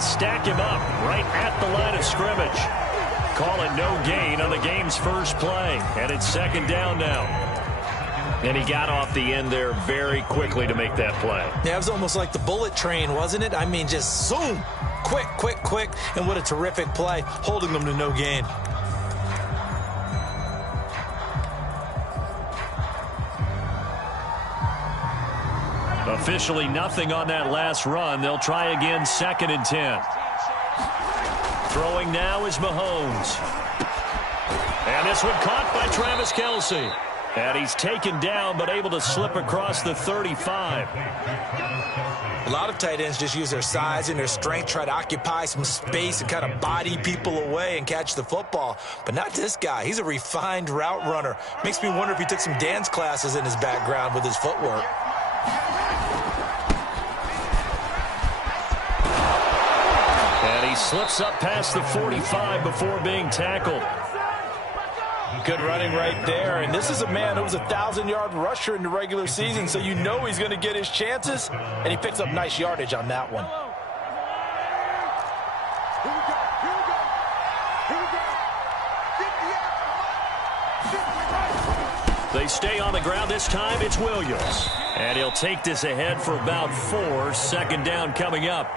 Stack him up right at the line of scrimmage. Call it no gain on the game's first play, and it's second down now. And he got off the end there very quickly to make that play. Yeah, it was almost like the bullet train, wasn't it? I mean, just zoom, quick, quick, quick, and what a terrific play, holding them to no gain. Officially nothing on that last run. They'll try again, 2nd and 10. Throwing now is Mahomes. And this one caught by Travis Kelce. And he's taken down but able to slip across the 35. A lot of tight ends just use their size and their strength, try to occupy some space and kind of body people away and catch the football. But not this guy. He's a refined route runner. Makes me wonder if he took some dance classes in his background with his footwork. And he slips up past the 45 before being tackled. Good running right there. And this is a man who was a 1,000-yard rusher in the regular season, so you know he's going to get his chances. And he picks up nice yardage on that one. They stay on the ground. This time it's Williams. And he'll take this ahead for about 4. 2nd down coming up.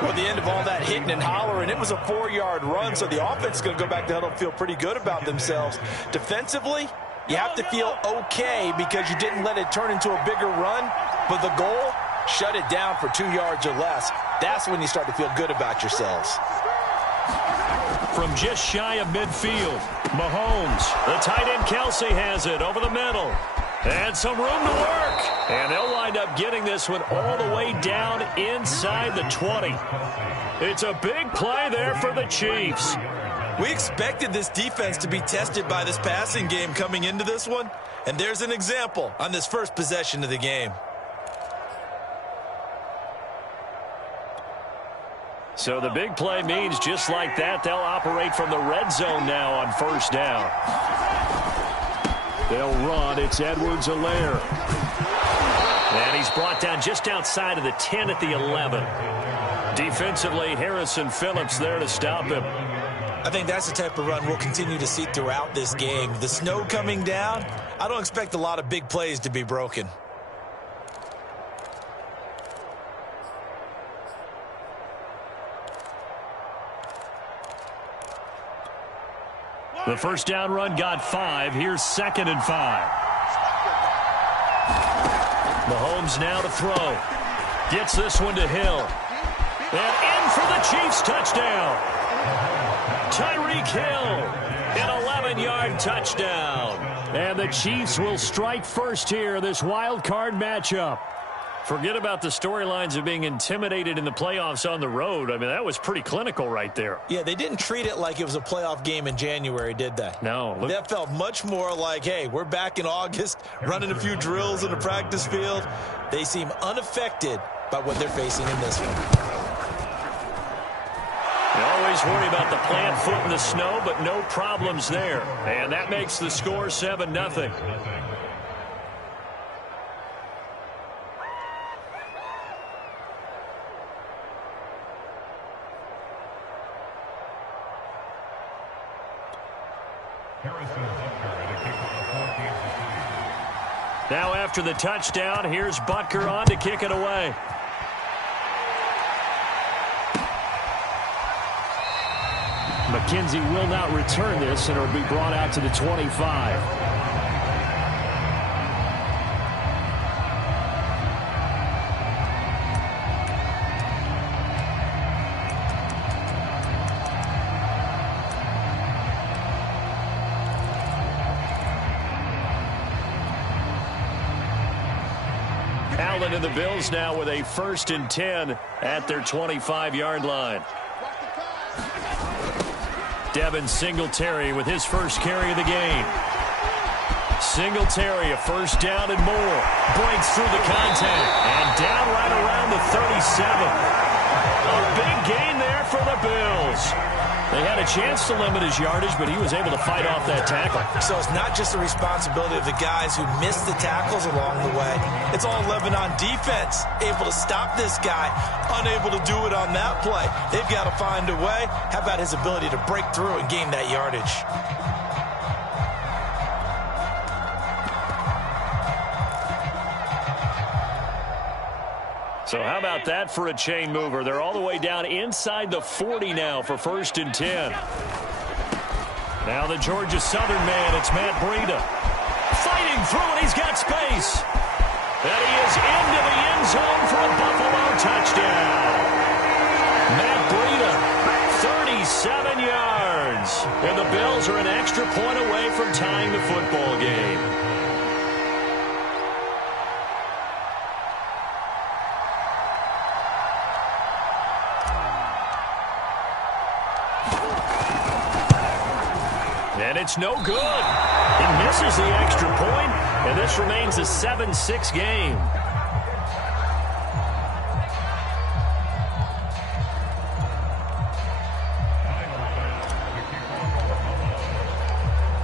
Well, the end of all that hitting and hollering, it was a 4-yard run, so the offense is going to go back to huddle and feel pretty good about themselves. Defensively, you have to feel okay because you didn't let it turn into a bigger run, but the goal, shut it down for 2 yards or less. That's when you start to feel good about yourselves. From just shy of midfield, Mahomes, the tight end Kelce has it over the middle. And some room to work. And they'll wind up getting this one all the way down inside the 20. It's a big play there for the Chiefs. We expected this defense to be tested by this passing game coming into this one. And there's an example on this first possession of the game. So the big play means just like that, they'll operate from the red zone now on 1st down. They'll run. It's Edwards-Helaire. And he's brought down just outside of the 10 at the 11. Defensively, Harrison Phillips there to stop him. I think that's the type of run we'll continue to see throughout this game. The snow coming down, I don't expect a lot of big plays to be broken. The 1st down run got 5. Here's 2nd and 5. Mahomes now to throw. Gets this one to Hill. And in for the Chiefs touchdown. Tyreek Hill, an 11-yard touchdown. And the Chiefs will strike first here, this wild card matchup. Forget about the storylines of being intimidated in the playoffs on the road. I mean, that was pretty clinical right there. Yeah, they didn't treat it like it was a playoff game in January, did they? No. That felt much more like, hey, we're back in August, running a few drills in the practice field. They seem unaffected by what they're facing in this one. You always worry about the plant foot in the snow, but no problems there. And that makes the score 7-0. Now after the touchdown, here's Butker on to kick it away. McKenzie will not return this, and it'll be brought out to the 25. Allen and the Bills now with a 1st and 10 at their 25-yard line. Devin Singletary with his first carry of the game. Singletary, a 1st down and more. Breaks through the contact and down right around the 37. A Bills. They had a chance to limit his yardage, but he was able to fight off that tackle. So it's not just the responsibility of the guys who missed the tackles along the way. It's all 11 on defense, able to stop this guy, unable to do it on that play. They've got to find a way. How about his ability to break through and gain that yardage? So how about that for a chain mover? They're all the way down inside the 40 now for 1st and 10. Now the Georgia Southern man, it's Matt Breida. Fighting through, and he's got space. And he is into the end zone for a Buffalo touchdown. Matt Breida, 37 yards. And the Bills are an extra point away from tying the football game. And it's no good. He misses the extra point, and this remains a 7-6 game.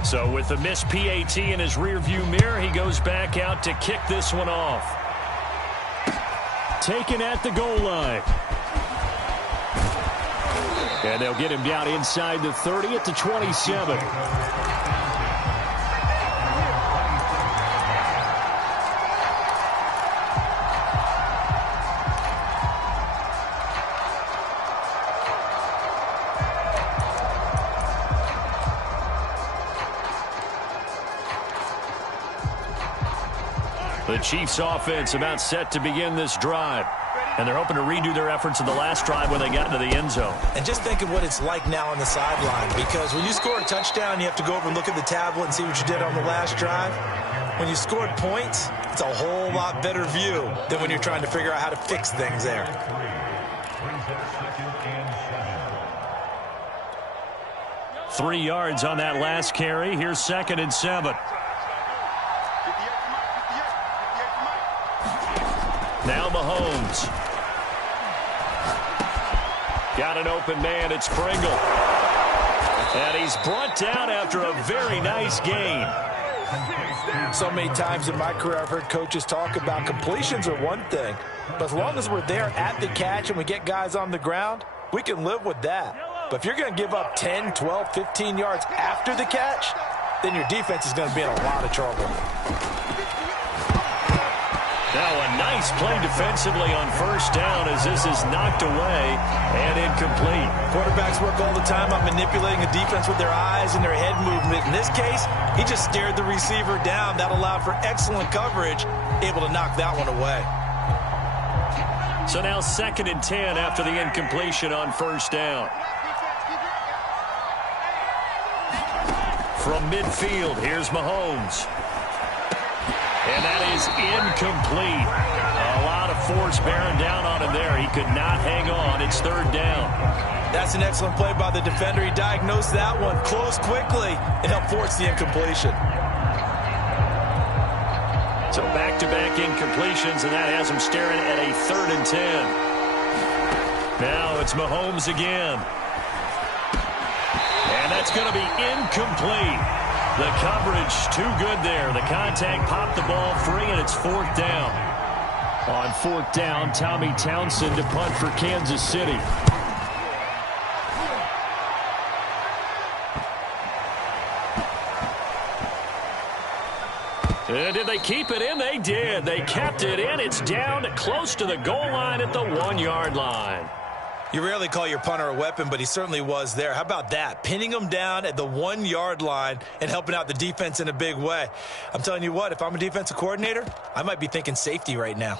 So with the missed PAT in his rearview mirror, he goes back out to kick this one off. Taken at the goal line. And they'll get him down inside the 30 at the 27. The Chiefs offense about set to begin this drive. And they're hoping to redo their efforts in the last drive when they got into the end zone. And just think of what it's like now on the sideline, because when you score a touchdown, you have to go over and look at the tablet and see what you did on the last drive. When you scored points, it's a whole lot better view than when you're trying to figure out how to fix things there. Three yards on that last carry. Here's 2nd and 7. Now Mahomes. Got an open man. It's Pringle. And he's brought down after a very nice gain. So many times in my career I've heard coaches talk about completions are one thing, but as long as we're there at the catch and we get guys on the ground, we can live with that. But if you're going to give up 10, 12, 15 yards after the catch, then your defense is going to be in a lot of trouble. Now a nice play defensively on 1st down as this is knocked away and incomplete. Quarterbacks work all the time on manipulating a defense with their eyes and their head movement. In this case, he just stared the receiver down. That allowed for excellent coverage, able to knock that one away. So now 2nd and 10 after the incompletion on 1st down. From midfield, here's Mahomes. And that is incomplete. A lot of force bearing down on him there. He could not hang on. It's 3rd down. That's an excellent play by the defender. He diagnosed that one, closed quickly, and helped force the incompletion. So back-to-back incompletions, and that has him staring at a 3rd and 10. Now it's Mahomes again. And that's going to be incomplete. The coverage too good there. The contact popped the ball free, and it's 4th down. On 4th down, Tommy Townsend to punt for Kansas City. And did they keep it in? They did. They kept it in. It's down close to the goal line at the 1-yard line. You rarely call your punter a weapon, but he certainly was there. How about that? Pinning him down at the 1-yard line and helping out the defense in a big way. I'm telling you what, if I'm a defensive coordinator, I might be thinking safety right now.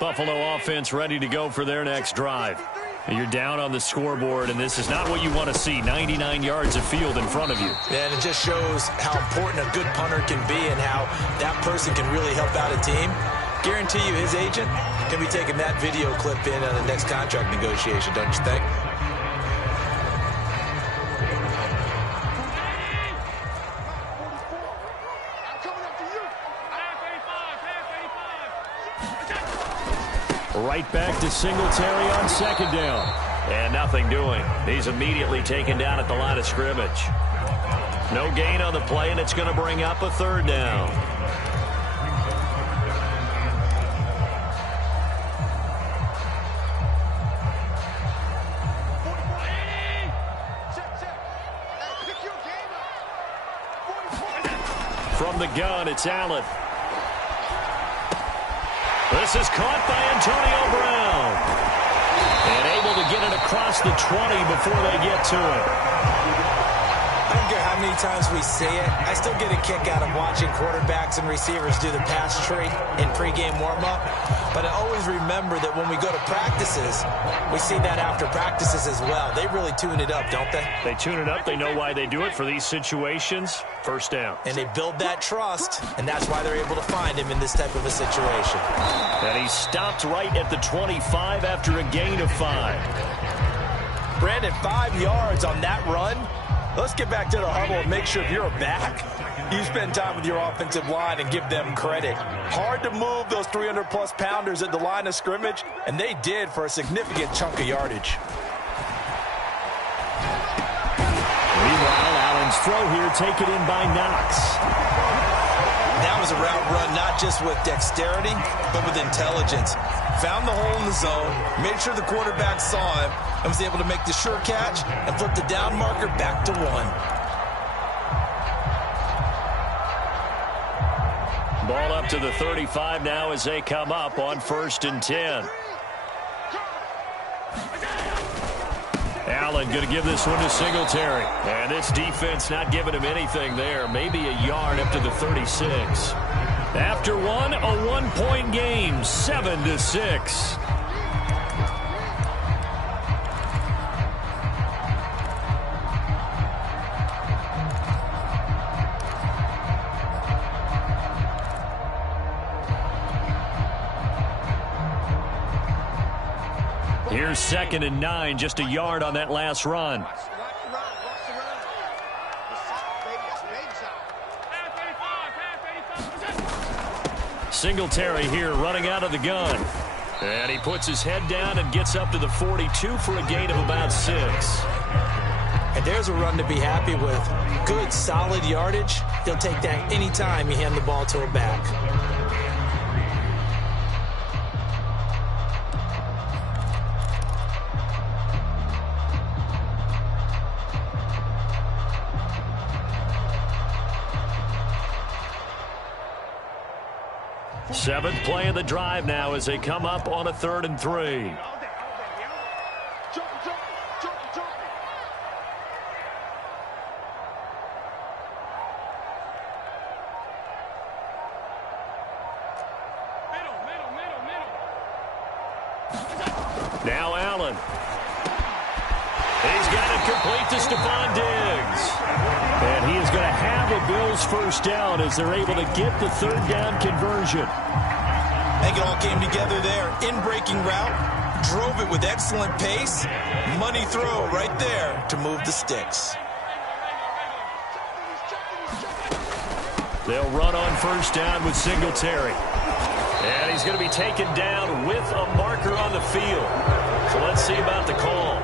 Buffalo offense ready to go for their next drive. You're down on the scoreboard, and this is not what you want to see. 99 yards of field in front of you. Yeah, and it just shows how important a good punter can be and how that person can really help out a team. Guarantee you his agent can be taking that video clip in on the next contract negotiation, don't you think? Right back to Singletary on 2nd down. And nothing doing. He's immediately taken down at the line of scrimmage. No gain on the play, and it's going to bring up a third down. From the gun, it's Allen. This is caught by Antonio Brown. And able to get it across the 20 before they get to it. I don't care how many times we see it. I still get a kick out of watching quarterbacks and receivers do the pass tree in pregame warm-up. But I always remember that when we go to practices, we see that after practices as well. They really tune it up, don't they? They tune it up. They know why they do it for these situations. First down. And they build that trust, and that's why they're able to find him in this type of a situation. And he stopped right at the 25 after a gain of 5. Brandon, 5 yards on that run. Let's get back to the huddle and make sure if you're a back, you spend time with your offensive line and give them credit. Hard to move those 300-plus pounders at the line of scrimmage, and they did for a significant chunk of yardage. Meanwhile, Allen's throw here taken in by Knox. That was a route run not just with dexterity, but with intelligence. Found the hole in the zone, made sure the quarterback saw him, and was able to make the sure catch and flip the down marker back to 1. Ball up to the 35 now as they come up on 1st and 10. Allen going to give this one to Singletary. And this defense not giving him anything there. Maybe a yard up to the 36. After one, a 1-point game, 7-6. Here's 2nd and 9, just a yard on that last run. Singletary here running out of the gun. And he puts his head down and gets up to the 42 for a gain of about 6. And there's a run to be happy with. Good, solid yardage. He'll take that anytime you hand the ball to a back. Seventh play of the drive now as they come up on a 3rd and 3. Now Allen. He's got it complete to Stephon Diggs. And he is going to have a Bills first down as they're able to get the 3rd down conversion. I think it all came together there. In-breaking route, drove it with excellent pace. Money throw right there to move the sticks. They'll run on 1st down with Singletary. And he's going to be taken down with a marker on the field. So let's see about the call.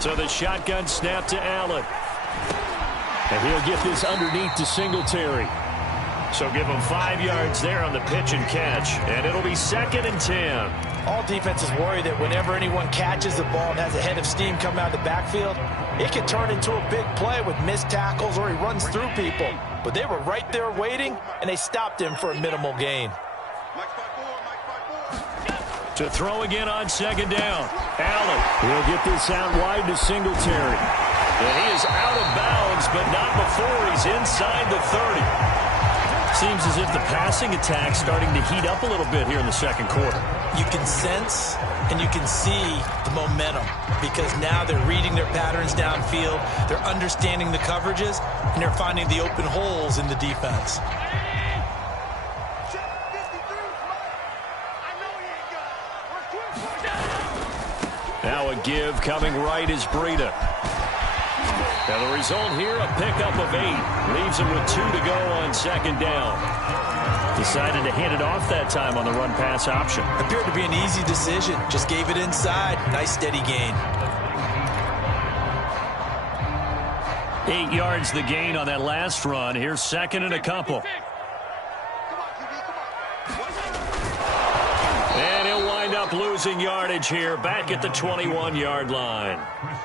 So the shotgun snap to Allen. And he'll get this underneath to Singletary. So give him 5 yards there on the pitch and catch. And it'll be 2nd and 10. All defenses worry that whenever anyone catches the ball and has a head of steam come out of the backfield, it can turn into a big play with missed tackles or he runs through people. But they were right there waiting, and they stopped him for a minimal gain. To throw again on 2nd down. Allen will get this out wide to Singletary. And he is out of bounds, but not before he's inside the 30. Seems as if the passing attack's starting to heat up a little bit here in the second quarter. You can sense and you can see the momentum because now they're reading their patterns downfield, they're understanding the coverages, and they're finding the open holes in the defense. Now a give coming right is Breida. Now the result here, a pickup of 8. Leaves him with 2 to go on second down. Decided to hand it off that time on the run-pass option. Appeared to be an easy decision. Just gave it inside. Nice steady gain. 8 yards the gain on that last run. Here's second and a couple. And he'll wind up losing yardage here, back at the 21-yard line.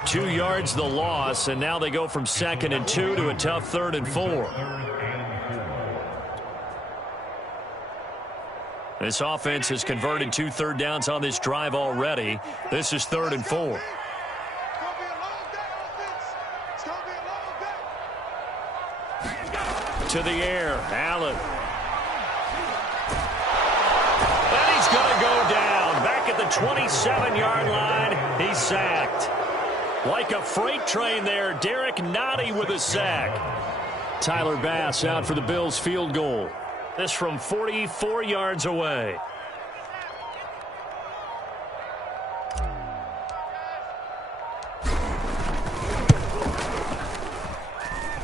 2 yards the loss, and now they go from 2nd and 2 to a tough 3rd and 4. This offense has converted 2 third downs on this drive already. This is 3rd and 4. To the air, Allen. And he's going to go down. Back at the 27-yard line, he's sacked. Like a freight train there, Derek Nottie with a sack. Tyler Bass out for the Bills field goal. This from 44 yards away.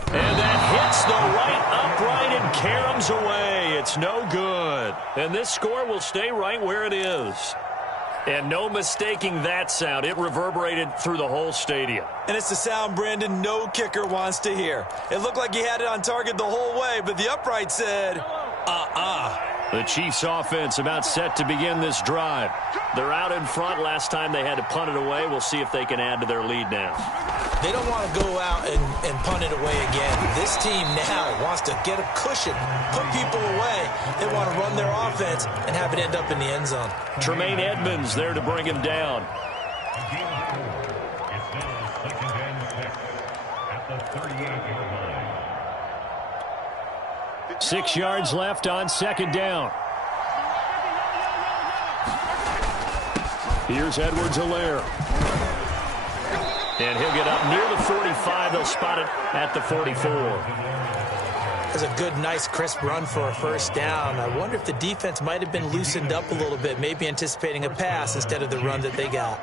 And that hits the right upright and caroms away. It's no good. And this score will stay right where it is. And no mistaking that sound. It reverberated through the whole stadium. And it's the sound, Brandon, no kicker wants to hear. It looked like he had it on target the whole way, but the upright said, The Chiefs offense about set to begin this drive. They're out in front. Last time they had to punt it away. We'll see if they can add to their lead now. They don't want to go out and punt it away again. This team now wants to get a cushion, put people away. They want to run their offense and have it end up in the end zone. Tremaine Edmonds there to bring him down. At the 6 yards left on second down. Here's Edwards-Helaire. And he'll get up near the 45. They'll spot it at the 44. That's a good, nice, crisp run for a first down. I wonder if the defense might have been loosened up a little bit, maybe anticipating a pass instead of the run that they got.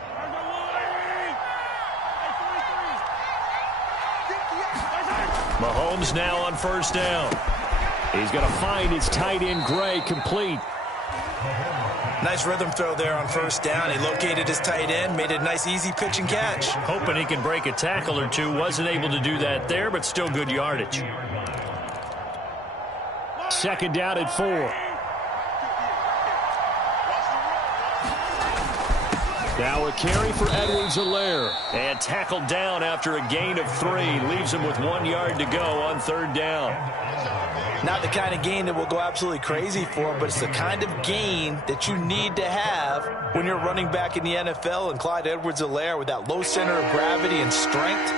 Mahomes now on first down. He's going to find his tight end, Gray, complete. Nice rhythm throw there on first down. He located his tight end, made a nice, easy pitch and catch. Hoping he can break a tackle or two. Wasn't able to do that there, but still good yardage. Second down at 4. Now a carry for Edwards-Helaire. And tackled down after a gain of 3. Leaves him with 1 yard to go on third down. Not the kind of gain that we'll go absolutely crazy for, but it's the kind of gain that you need to have when you're running back in the NFL. And Clyde Edwards-Helaire, with that low center of gravity and strength,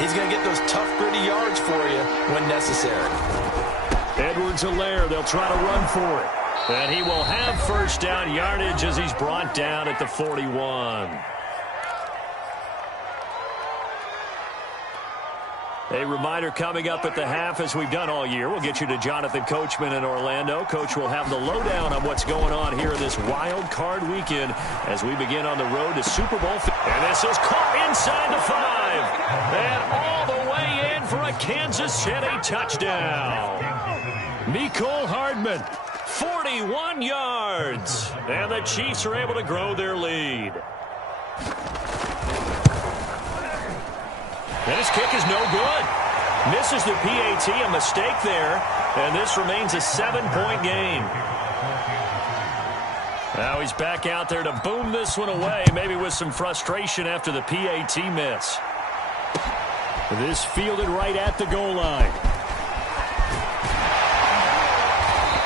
he's going to get those tough, gritty yards for you when necessary. Edwards-Helaire, they'll try to run for it. And he will have first down yardage as he's brought down at the 41. A reminder coming up at the half, as we've done all year. We'll get you to Jonathan Coachman in Orlando. Coach will have the lowdown on what's going on here in this wild card weekend as we begin on the road to Super Bowl. And this is caught inside the 5. And all the way in for a Kansas City touchdown. Mecole Hardman, 41 yards. And the Chiefs are able to grow their lead. And his kick is no good. Misses the PAT, a mistake there. And this remains a 7-point game. Now he's back out there to boom this one away, maybe with some frustration after the PAT miss. This fielded right at the goal line.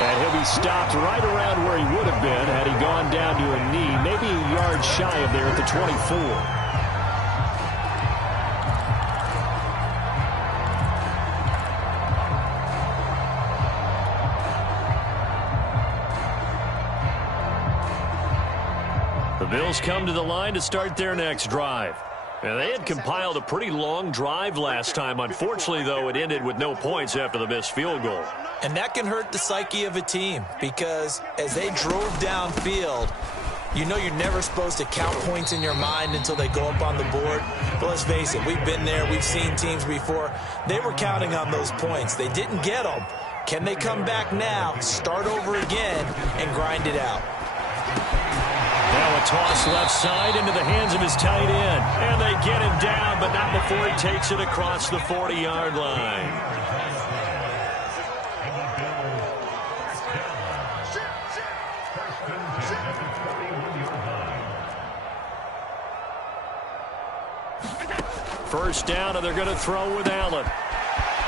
And he'll be stopped right around where he would have been had he gone down to a knee, maybe a yard shy of there at the 24. Bills come to the line to start their next drive. And they had compiled a pretty long drive last time. Unfortunately, though, it ended with no points after the missed field goal. And that can hurt the psyche of a team because as they drove downfield, you know you're never supposed to count points in your mind until they go up on the board. But let's face it, we've been there. We've seen teams before. They were counting on those points. They didn't get them. Can they come back now, start over again, and grind it out? Now a toss left side into the hands of his tight end. And they get him down, but not before he takes it across the 40-yard line. First down, and they're going to throw with Allen.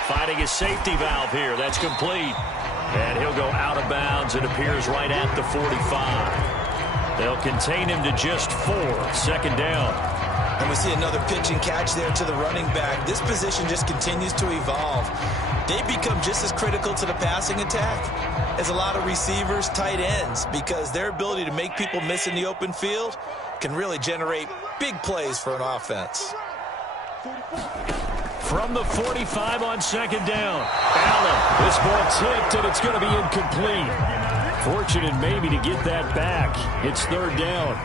Finding his safety valve here. That's complete. And he'll go out of bounds. It appears right at the 45. They'll contain him to just 4. Second down. And we see another pitch and catch there to the running back. This position just continues to evolve. They become just as critical to the passing attack as a lot of receivers, tight ends, because their ability to make people miss in the open field can really generate big plays for an offense. From the 45 on second down. Allen, this ball tipped, and it's going to be incomplete. Fortunate maybe to get that back. It's third down.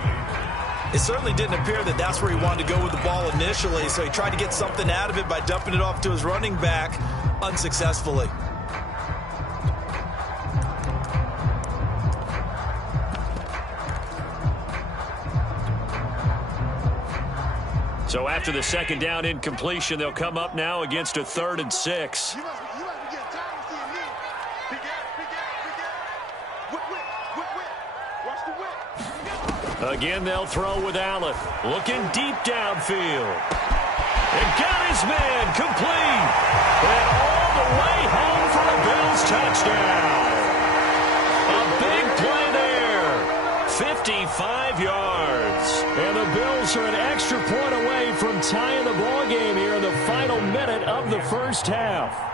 It certainly didn't appear that that's where he wanted to go with the ball initially, so he tried to get something out of it by dumping it off to his running back unsuccessfully. So after the second down incompletion, they'll come up now against a 3rd and 6. Again, they'll throw with Allen. Looking deep downfield. And got his man complete. And all the way home for a Bills touchdown. A big play there. 55 yards. And the Bills are an extra point away from tying the ball game here in the final minute of the first half.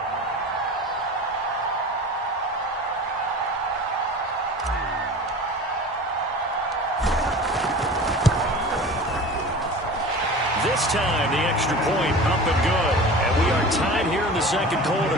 This time, the extra point up and good. And we are tied here in the second quarter.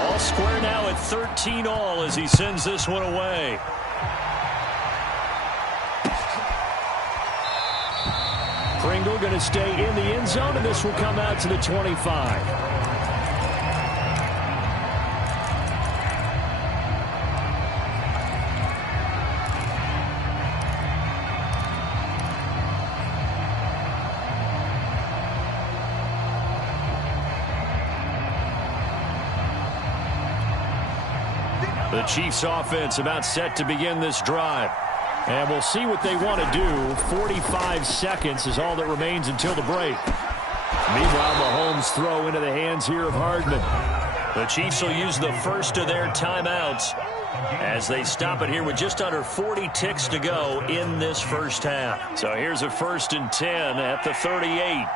All square now at 13-all as he sends this one away. Pringle going to stay in the end zone, and this will come out to the 25. The Chiefs offense about set to begin this drive. And we'll see what they want to do. 45 seconds is all that remains until the break. Meanwhile, Mahomes throw into the hands here of Hardman. The Chiefs will use the first of their timeouts as they stop it here with just under 40 ticks to go in this first half. So here's a 1st and 10 at the 38.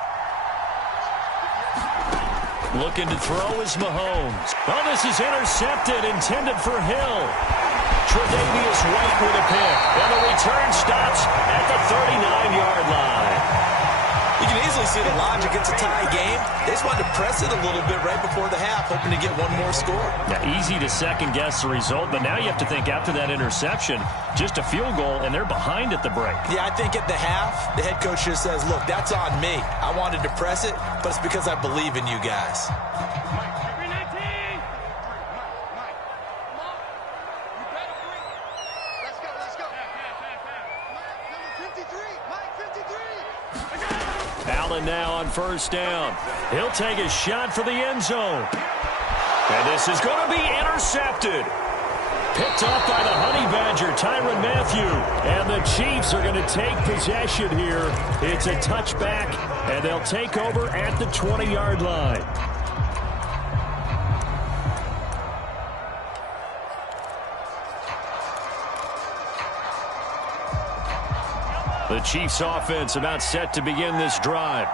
Looking to throw is Mahomes. Oh, this is intercepted, intended for Hill. Tre'Davious White with a pick. And the return stops at the 39-yard line. You can easily see the logic. It's a tie game. They just wanted to press it a little bit right before the half, hoping to get one more score. Yeah, easy to second-guess the result, but now you have to think after that interception, just a field goal, and they're behind at the break. Yeah, I think at the half, the head coach just says, look, that's on me. I wanted to press it, but it's because I believe in you guys. Allen now on first down. He'll take a shot for the end zone. And this is going to be intercepted. Picked up by the Honey Badger, Tyrann Mathieu. And the Chiefs are going to take possession here. It's a touchback, and they'll take over at the 20-yard line. The Chiefs offense about set to begin this drive.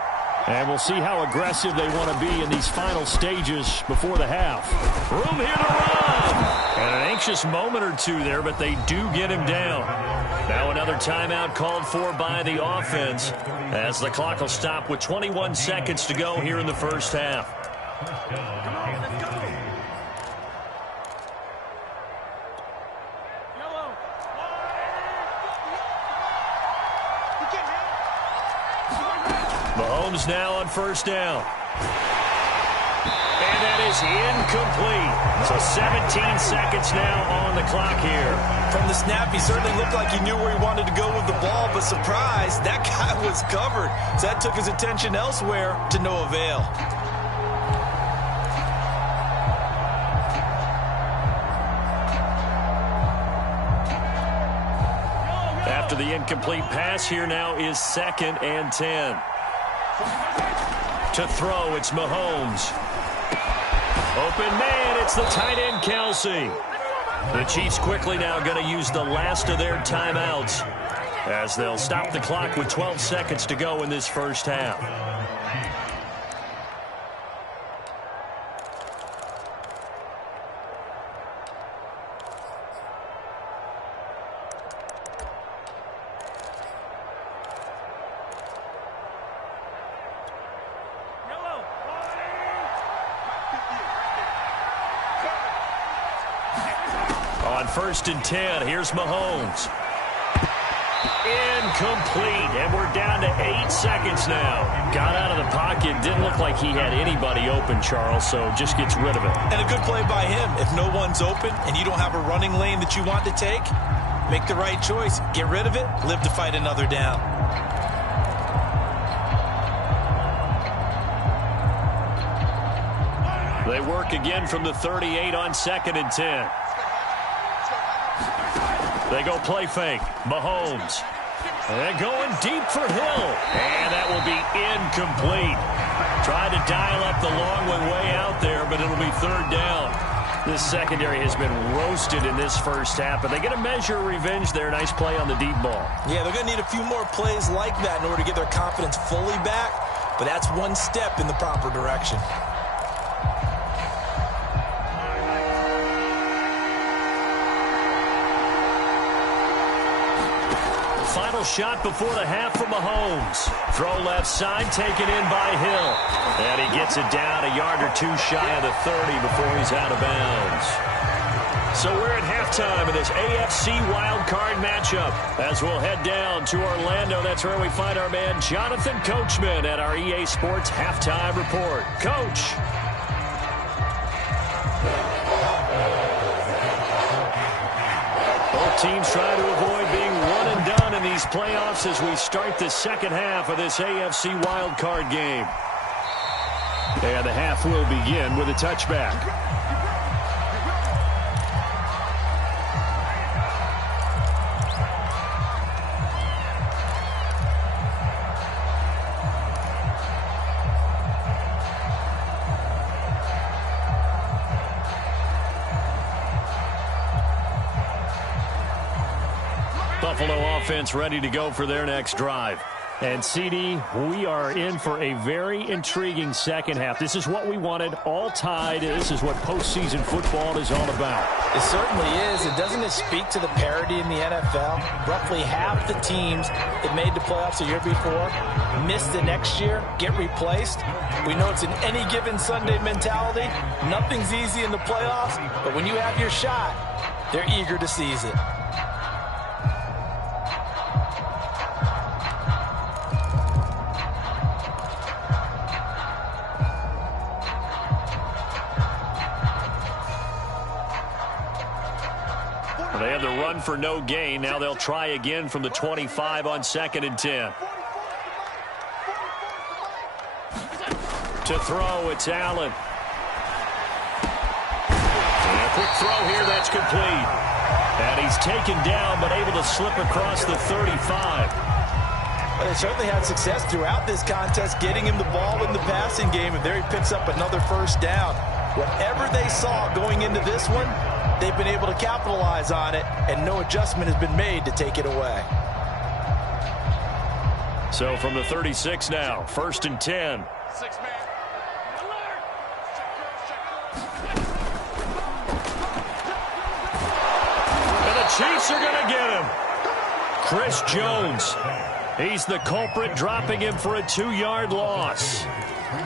And we'll see how aggressive they want to be in these final stages before the half. Room here to run. And an anxious moment or two there, but they do get him down. Now another timeout called for by the offense as the clock will stop with 21 seconds to go here in the first half. Mahomes now on first down. And that is incomplete. So 17 seconds now on the clock here. From the snap, he certainly looked like he knew where he wanted to go with the ball, but surprise, that guy was covered. So that took his attention elsewhere to no avail. After the incomplete pass, here now is 2nd and 10. To throw, it's Mahomes. Open man, it's the tight end, Kelsey. The Chiefs quickly now going to use the last of their timeouts as they'll stop the clock with 12 seconds to go in this first half. On 1st and 10, here's Mahomes. Incomplete, and we're down to 8 seconds now. Got out of the pocket, didn't look like he had anybody open, Charles, so just gets rid of it. And a good play by him. If no one's open and you don't have a running lane that you want to take, make the right choice. Get rid of it, live to fight another down. They work again from the 38 on 2nd and 10. They go play fake. Mahomes. They're going deep for Hill. And that will be incomplete. Tried to dial up the long one way out there, but it'll be 3rd down. This secondary has been roasted in this first half, but they get a measure of revenge there. Nice play on the deep ball. Yeah, they're going to need a few more plays like that in order to get their confidence fully back, but that's one step in the proper direction. Final shot before the half from Mahomes. Throw left side, taken in by Hill. And he gets it down a yard or two shy of the 30 before he's out of bounds. So we're at halftime of this AFC wildcard matchup. As we'll head down to Orlando, that's where we find our man Jonathan Coachman at our EA Sports Halftime Report. Coach. Both teams try to avoid being one and done in these playoffs as we start the second half of this AFC wildcard game. And the half will begin with a touchback. Buffalo offense ready to go for their next drive. And, CD, we are in for a very intriguing second half. This is what we wanted, all tied. This is what postseason football is all about. It certainly is. And doesn't it speak to the parity in the NFL? Roughly half the teams that made the playoffs the year before miss the next year, get replaced. We know it's an any given Sunday mentality. Nothing's easy in the playoffs, but when you have your shot, they're eager to seize it. They had the run for no gain. Now they'll try again from the 25 on 2nd and 10. To throw, it's Allen. And a quick throw here, that's complete. And he's taken down, but able to slip across the 35. But they certainly had success throughout this contest, getting him the ball in the passing game, and there he picks up another first down. Whatever they saw going into this one, they've been able to capitalize on it, and no adjustment has been made to take it away. So from the 36 now, 1st and 10. And the Chiefs are going to get him. Chris Jones. He's the culprit, dropping him for a 2-yard loss.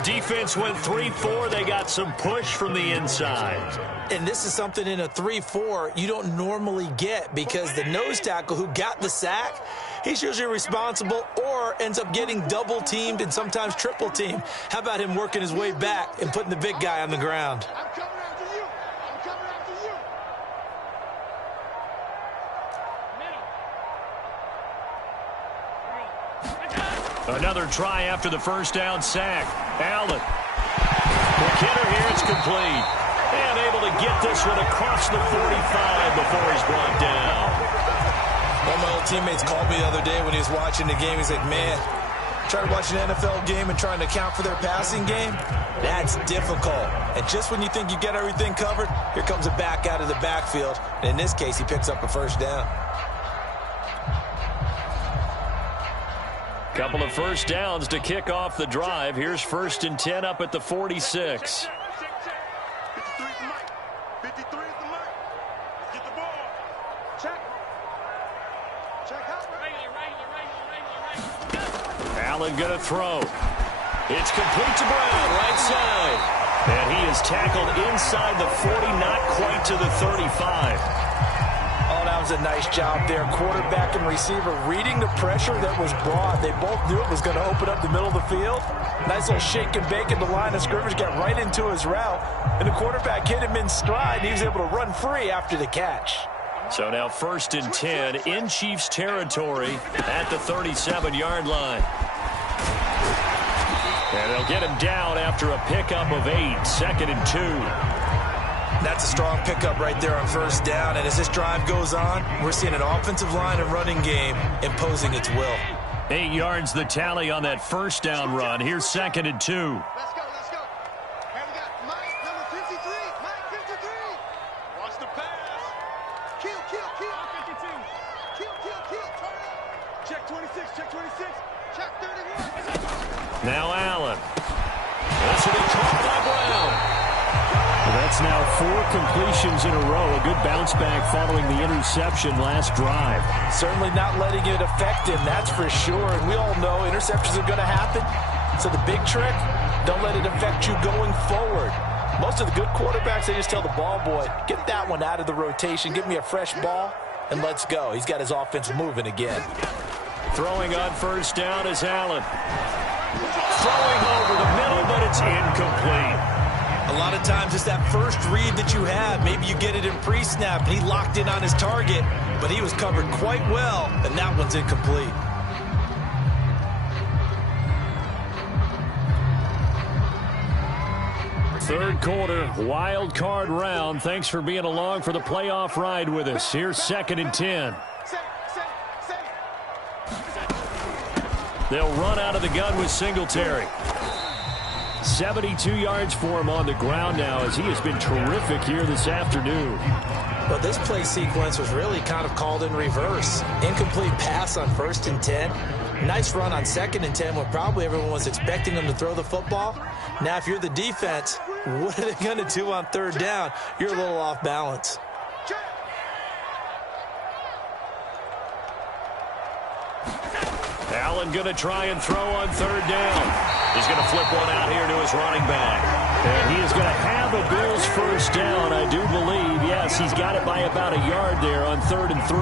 Defense went 3-4. They got some push from the inside. And this is something in a 3-4 you don't normally get, because the nose tackle who got the sack, he's usually responsible or ends up getting double-teamed and sometimes triple-teamed. How about him working his way back and putting the big guy on the ground? I'm coming after you. I'm coming after you. Another try after the first down sack. Allen. McKinnon here, it's complete. And able to get this one across the 45 before he's brought down. One of my old teammates called me the other day when he was watching the game. He's like, man, trying to watch an NFL game and trying to account for their passing game, that's difficult. And just when you think you get everything covered, here comes a back out of the backfield. And in this case, he picks up a first down. Couple of first downs to kick off the drive. Here's 1st and 10 up at the 46. 53 is the mic. 53 is the mic. Get the ball. Check. Check out. Allen going to throw. It's complete to Brown, right side. And he is tackled inside the 40, not quite to the 35. Oh, that was a nice job there. Quarterback and receiver reading the pressure that was brought. They both knew it was going to open up the middle of the field. Nice little shake and bake in the line of scrimmage, got right into his route. And the quarterback hit him in stride. He was able to run free after the catch. So now 1st and 10 in Chiefs territory at the 37-yard line. And they'll get him down after a pickup of 8, 2nd and 2. That's a strong pickup right there on first down. And as this drive goes on, we're seeing an offensive line and running game imposing its will. 8 yards the tally on that first down run. Here's 2nd and 2. Let's go. And we got Mike, number 53. Mike, 53. Watch the pass. Kill. 52. Kill. Turn it. Check 26. Check 31. Now Allen. This will be caught by Brown. That's now 4 completions in a row. A good bounce back following the interception last drive. Certainly not letting it affect him, that's for sure. And we all know interceptions are going to happen. So the big trick, don't let it affect you going forward. Most of the good quarterbacks, they just tell the ball boy, get that one out of the rotation, give me a fresh ball, and let's go. He's got his offense moving again. Throwing on first down is Allen. Throwing over the middle, but it's incomplete. A lot of times it's that first read that you have. Maybe you get it in pre-snap, and he locked in on his target, but he was covered quite well, and that one's incomplete. Third quarter, wild card round. Thanks for being along for the playoff ride with us. Here's 2nd and 10. They'll run out of the gun with Singletary. 72 yards for him on the ground now, as he has been terrific here this afternoon. Well, this play sequence was really kind of called in reverse. Incomplete pass on 1st and 10. Nice run on 2nd and 10 when probably everyone was expecting them to throw the football. Now, if you're the defense, what are they going to do on 3rd down? You're a little off balance. Allen going to try and throw on 3rd down. He's going to flip one out here to his running back. And he is going to have a Bills first down, I do believe. Yes, he's got it by about a yard there on 3rd and 3.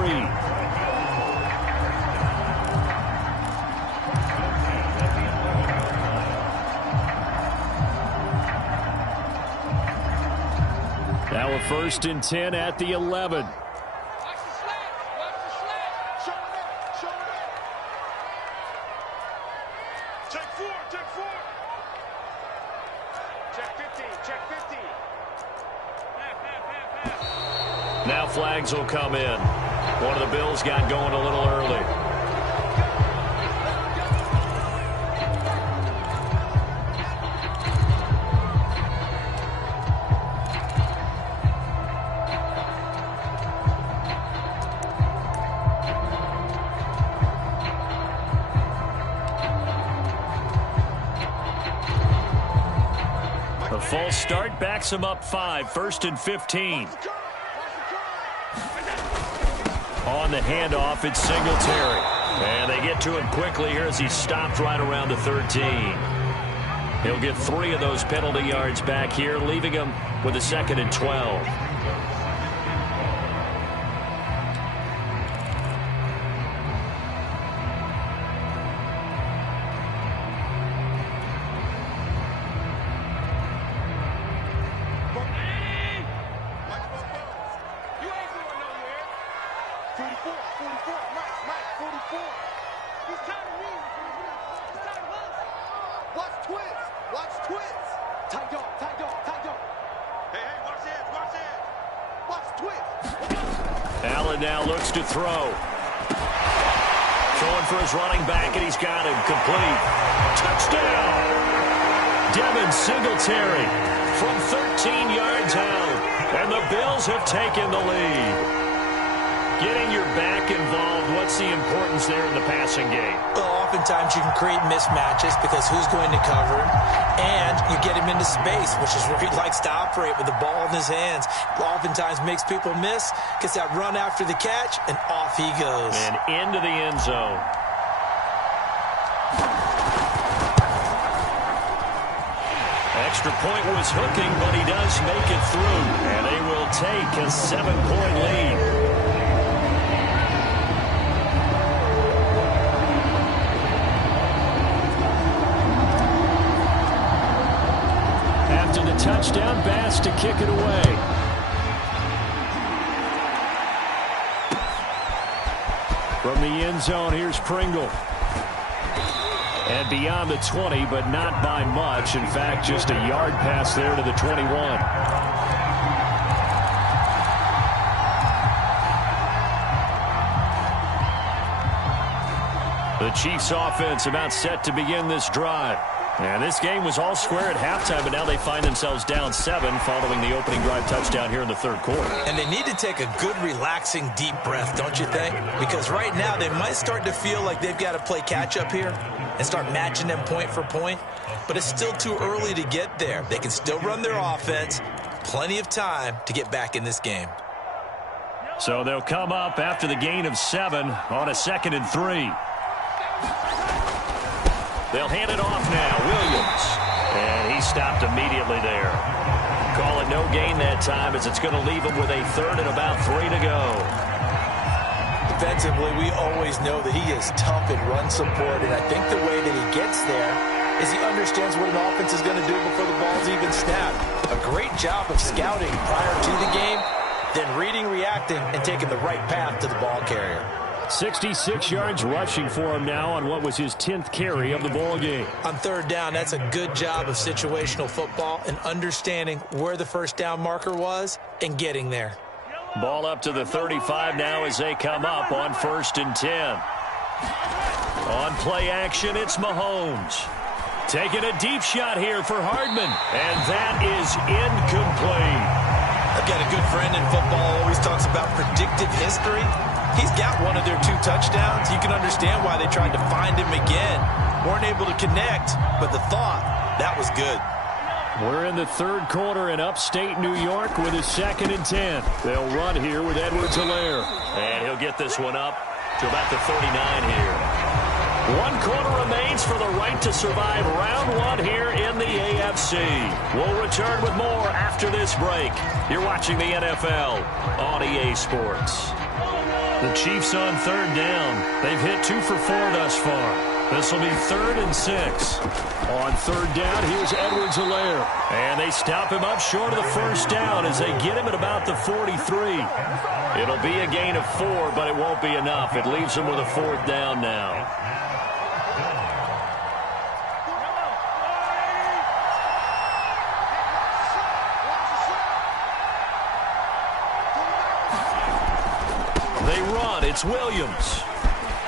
Now a 1st and 10 at the 11. Now flags will come in. One of the Bills got going a little early. false start backs him up 5, 1st and 15. On the handoff, it's Singletary. And they get to him quickly here as he stopped right around the 13. He'll get 3 of those penalty yards back here, leaving him with a 2nd and 12. Allen now looks to throw. Throwing for his running back, and he's got him complete. Touchdown! Devin Singletary from 13 yards out, and the Bills have taken the lead. Getting your back involved, what's the importance there in the passing game? Well, oftentimes you can create mismatches because who's going to cover him, and you get him into space, which is where he likes to operate with the ball in his hands. Oftentimes makes people miss, gets that run after the catch, and off he goes. And into the end zone. Extra point was hooking, but he does make it through, and they will take a 7-point lead. Touchdown, Bass to kick it away. From the end zone, here's Pringle. And beyond the 20, but not by much. In fact, just a yard pass there to the 21. The Chiefs offense about set to begin this drive. And this game was all square at halftime, but now they find themselves down 7 following the opening drive touchdown here in the third quarter. And they need to take a good, relaxing, deep breath, don't you think? Because right now they might start to feel like they've got to play catch-up here and start matching them point for point. But it's still too early to get there. They can still run their offense. Plenty of time to get back in this game. So they'll come up after the gain of 7 on a 2nd and 3. They'll hand it off now. Williams. And he stopped immediately there. Call it no gain that time as it's going to leave him with a 3rd and about 3 to go. Defensively, we always know that he is tough in run support, and I think the way that he gets there is he understands what an offense is going to do before the ball's even snapped. A great job of scouting prior to the game, then reading, reacting, and taking the right path to the ball carrier. 66 yards rushing for him now on what was his 10th carry of the ball game. On 3rd down, that's a good job of situational football and understanding where the first down marker was and getting there. Ball up to the 35 now as they come up on 1st and 10. On play action, it's Mahomes. Taking a deep shot here for Hardman, and that is incomplete. I've got a good friend in football, always talks about predictive history. He's got one of their 2 touchdowns. You can understand why they tried to find him again. Weren't able to connect, but the thought, that was good. We're in the 3rd quarter in upstate New York with a 2nd and 10. They'll run here with Edwards-Helaire. And he'll get this one up to about the 39 here. 1 quarter remains for the right to survive round 1 here in the AFC. We'll return with more after this break. You're watching the NFL on EA Sports. The Chiefs on 3rd down. They've hit 2 for 4 thus far. This will be 3rd and 6. On 3rd down, here's Edwards-Helaire. And they stop him up short of the first down as they get him at about the 43. It'll be a gain of 4, but it won't be enough. It leaves him with a 4th down now. It's Williams.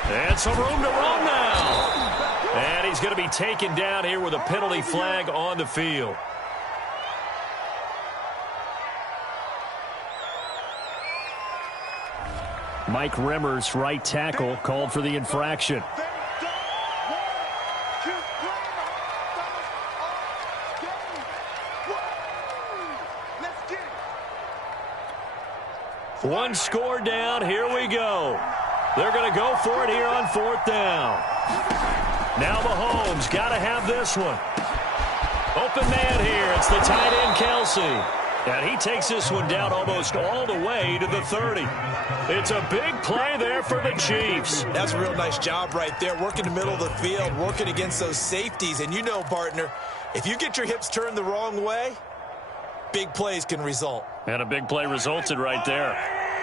And some room to run now. And he's going to be taken down here with a penalty flag on the field. Mike Remmers, right tackle, called for the infraction. One score down. Here we go. They're going to go for it here on 4th down. Now Mahomes got to have this one. Open man here. It's the tight end, Kelsey. And he takes this one down almost all the way to the 30. It's a big play there for the Chiefs. That's a real nice job right there, working the middle of the field, working against those safeties. And you know, partner, if you get your hips turned the wrong way, big plays can result. And a big play resulted right there.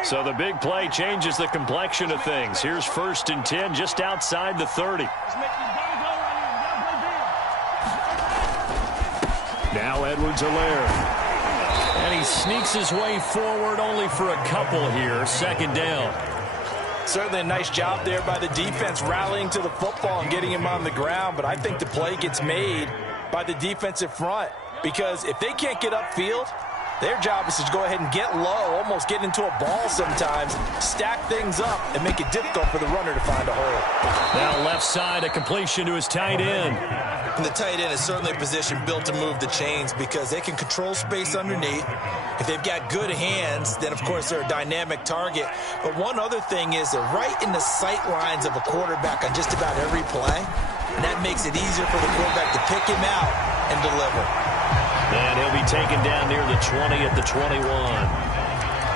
So the big play changes the complexion of things. Here's 1st and 10 just outside the 30. Now Edwards-Helaire. And he sneaks his way forward only for a couple here. 2nd down. Certainly a nice job there by the defense rallying to the football and getting him on the ground. But I think the play gets made by the defensive front, because if they can't get upfield, their job is to go ahead and get low, almost get into a ball sometimes, stack things up, and make it difficult for the runner to find a hole. Now left side, a completion to his tight end. And the tight end is certainly a position built to move the chains because they can control space underneath. If they've got good hands, then, of course, they're a dynamic target. But one other thing is they're right in the sight lines of a quarterback on just about every play, and that makes it easier for the quarterback to pick him out and deliver. And he'll be taken down near the 20 at the 21.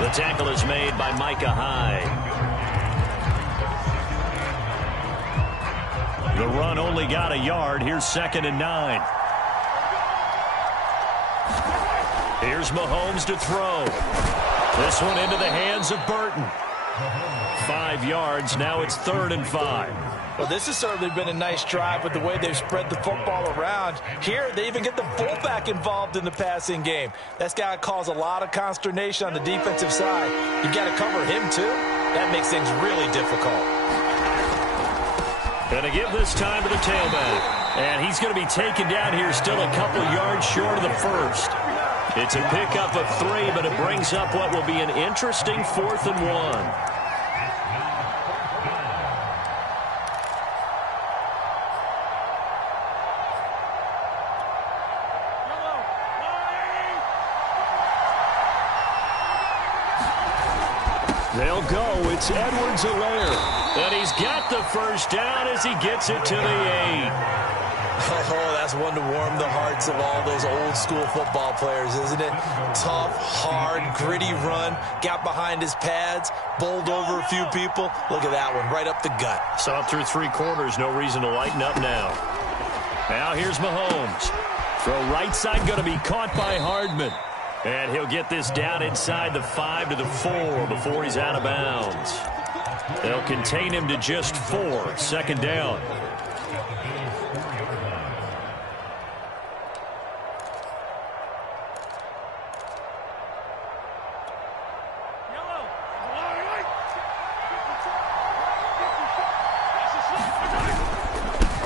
The tackle is made by Micah Hyde. The run only got a yard. Here's 2nd and 9. Here's Mahomes to throw. This one into the hands of Burton. 5 yards. Now it's 3rd and 5. Well, this has certainly been a nice drive with the way they've spread the football around. Here, they even get the fullback involved in the passing game. That's got to cause a lot of consternation on the defensive side. You've got to cover him, too. That makes things really difficult. Going to give this time to the tailback. And he's going to be taken down here still a couple yards short of the 1st. It's a pickup of 3, but it brings up what will be an interesting 4th and 1. They'll go. It's Edwards-Helaire. And he's got the 1st down as he gets it to the 8. Oh, that's one to warm the hearts of all those old school football players, isn't it? Tough, hard, gritty run. Got behind his pads, bowled over a few people. Look at that one, right up the gut. Saw it through 3 quarters. No reason to lighten up now. Now here's Mahomes. Throw right side going to be caught by Hardman. And he'll get this down inside the 5 to the 4 before he's out of bounds. They'll contain him to just 4. 2nd down.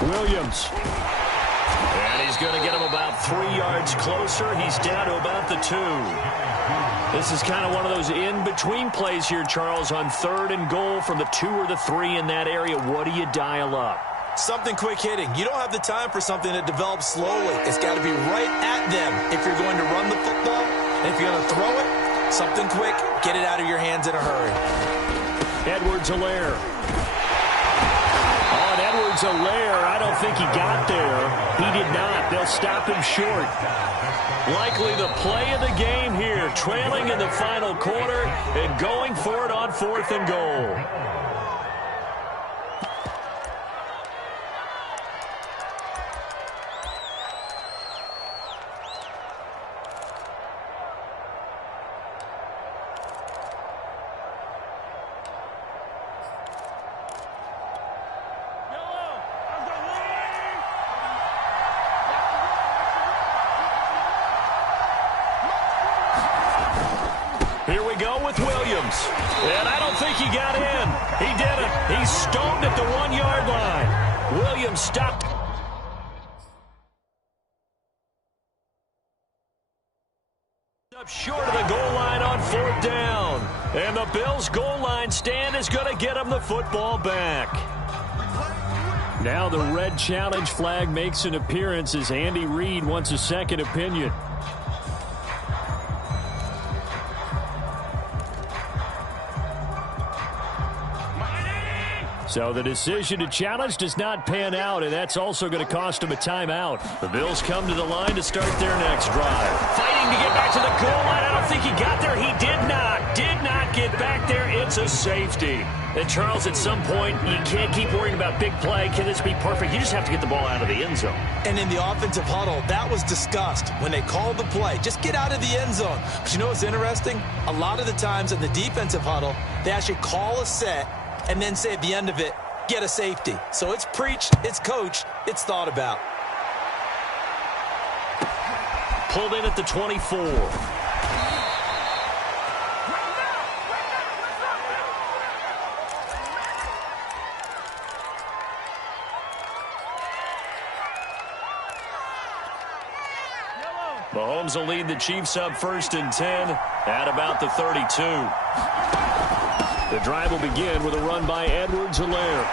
Williams. And he's going to get him about 3 yards closer. He's down to about the 2. This is kind of one of those in-between plays here, Charles, on 3rd and goal from the 2 or the 3 in that area. What do you dial up? Something quick hitting. You don't have the time for something that develops slowly. It's got to be right at them if you're going to run the football. And if you're going to throw it, something quick, get it out of your hands in a hurry. Edwards-Helaire. On Edwards-Helaire, I don't think he got there. He did not. They'll stop him short. Likely the play of the game here, trailing in the final quarter and going for it on 4th and goal. Here we go with Williams. And I don't think he got in. He didn't. He's stoned at the 1-yard line. Williams stopped. Up short of the goal line on 4th down. And the Bills' goal line stand is going to get him the football back. Now the red challenge flag makes an appearance as Andy Reid wants a second opinion. So the decision to challenge does not pan out, and that's also going to cost him a timeout. The Bills come to the line to start their next drive. Fighting to get back to the goal line. I don't think he got there. He did not get back there. It's a safety. And Charles, at some point, you can't keep worrying about big play. Can this be perfect? You just have to get the ball out of the end zone. And in the offensive huddle, that was discussed when they called the play. Just get out of the end zone. But you know what's interesting? A lot of the times in the defensive huddle, they actually call a set and then say at the end of it, get a safety. So it's preached, it's coached, it's thought about. Pulled in at the 24. Mahomes will lead the Chiefs up 1st and 10 at about the 32. The drive will begin with a run by Edwards-Helaire.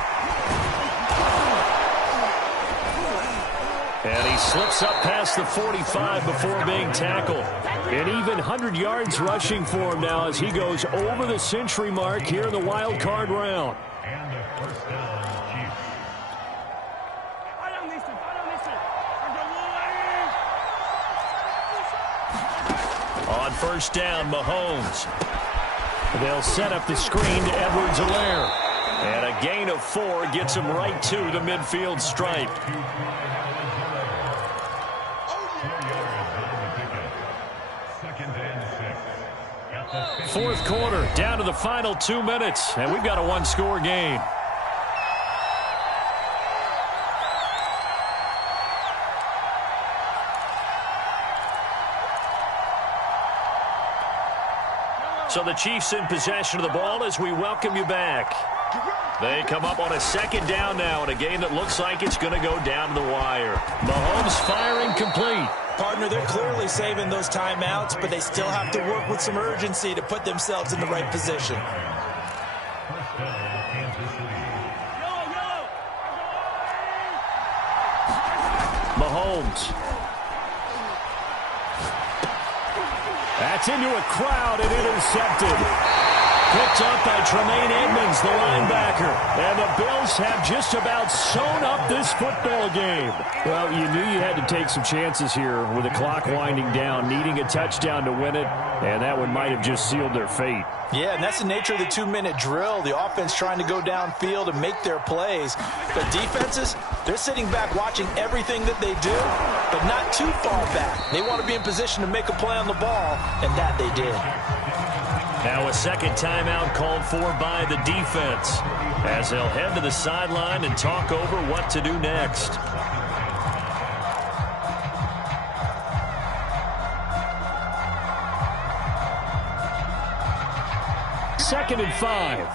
And he slips up past the 45 before being tackled. An even 100 yards rushing for him now as he goes over the century mark here in the wild card round. On 1st down, Mahomes. They'll set up the screen to Edwards-Helaire. And a gain of 4 gets him right to the midfield stripe. Fourth quarter, down to the final 2 minutes, and we've got a one-score game. So the Chiefs in possession of the ball as we welcome you back. They come up on a 2nd down now in a game that looks like it's going to go down to the wire. Mahomes firing complete. Partner, they're clearly saving those timeouts, but they still have to work with some urgency to put themselves in the right position. Mahomes. That's into a crowd and intercepted. Picked up by Tremaine Edmonds, the linebacker. And the Bills have just about sewn up this football game. Well, you knew you had to take some chances here with the clock winding down, needing a touchdown to win it, and that one might have just sealed their fate. Yeah, and that's the nature of the 2-minute drill. The offense trying to go downfield and make their plays. But defenses, they're sitting back watching everything that they do, but not too far back. They want to be in position to make a play on the ball, and that they did. Now a 2nd timeout called for by the defense as they'll head to the sideline and talk over what to do next. Second and 5.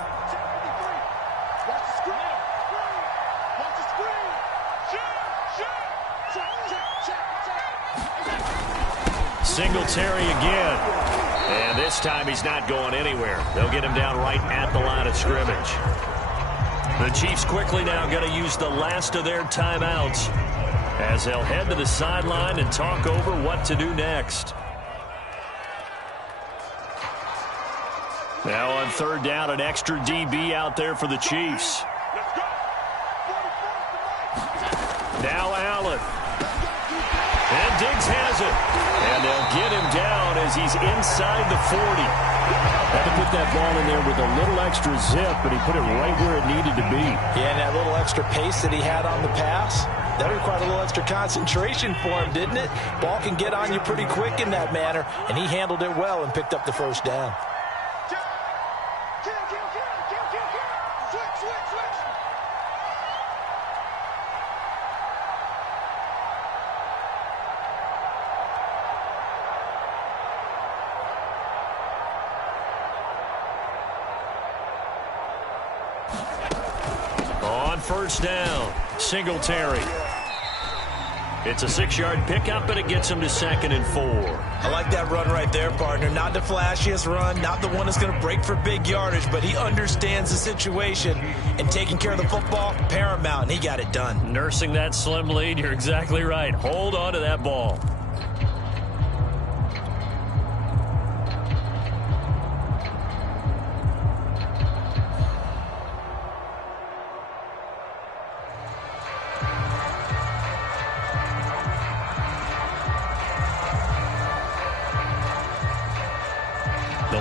Singletary again. And this time he's not going anywhere. They'll get him down right at the line of scrimmage. The Chiefs quickly now going to use the last of their timeouts as they'll head to the sideline and talk over what to do next. Now on 3rd down, an extra DB out there for the Chiefs. Now Allen. And Diggs has it. And they'll get him down as he's inside the 40. Had to put that ball in there with a little extra zip, but he put it right where it needed to be. Yeah, and that little extra pace that he had on the pass, that required a little extra concentration for him, didn't it? Ball can get on you pretty quick in that manner, and he handled it well and picked up the 1st down. On 1st down, Singletary. It's a 6-yard pickup, but it gets him to 2nd and 4. I like that run right there, partner. Not the flashiest run, not the one that's going to break for big yardage, but he understands the situation, and taking care of the football, paramount, and he got it done. Nursing that slim lead, you're exactly right. Hold on to that ball.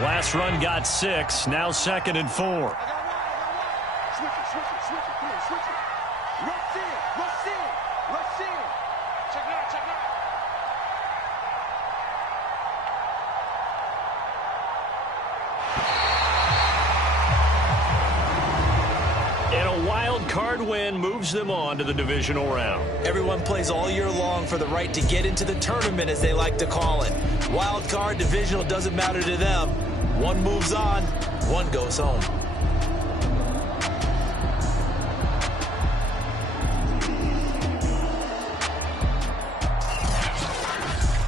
Last run got 6. Now 2nd and 4. Switch it. Come on, switch it. Rush in. Check it out. And a wild card win moves them on to the divisional round. Everyone plays all year long for the right to get into the tournament, as they like to call it. Wild card, divisional, doesn't matter to them. One moves on, one goes home.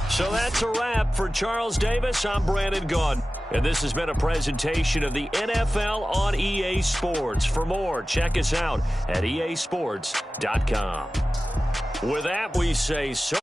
So that's a wrap for Charles Davis. I'm Brandon Gaudin. And this has been a presentation of the NFL on EA Sports. For more, check us out at easports.com. With that, we say so.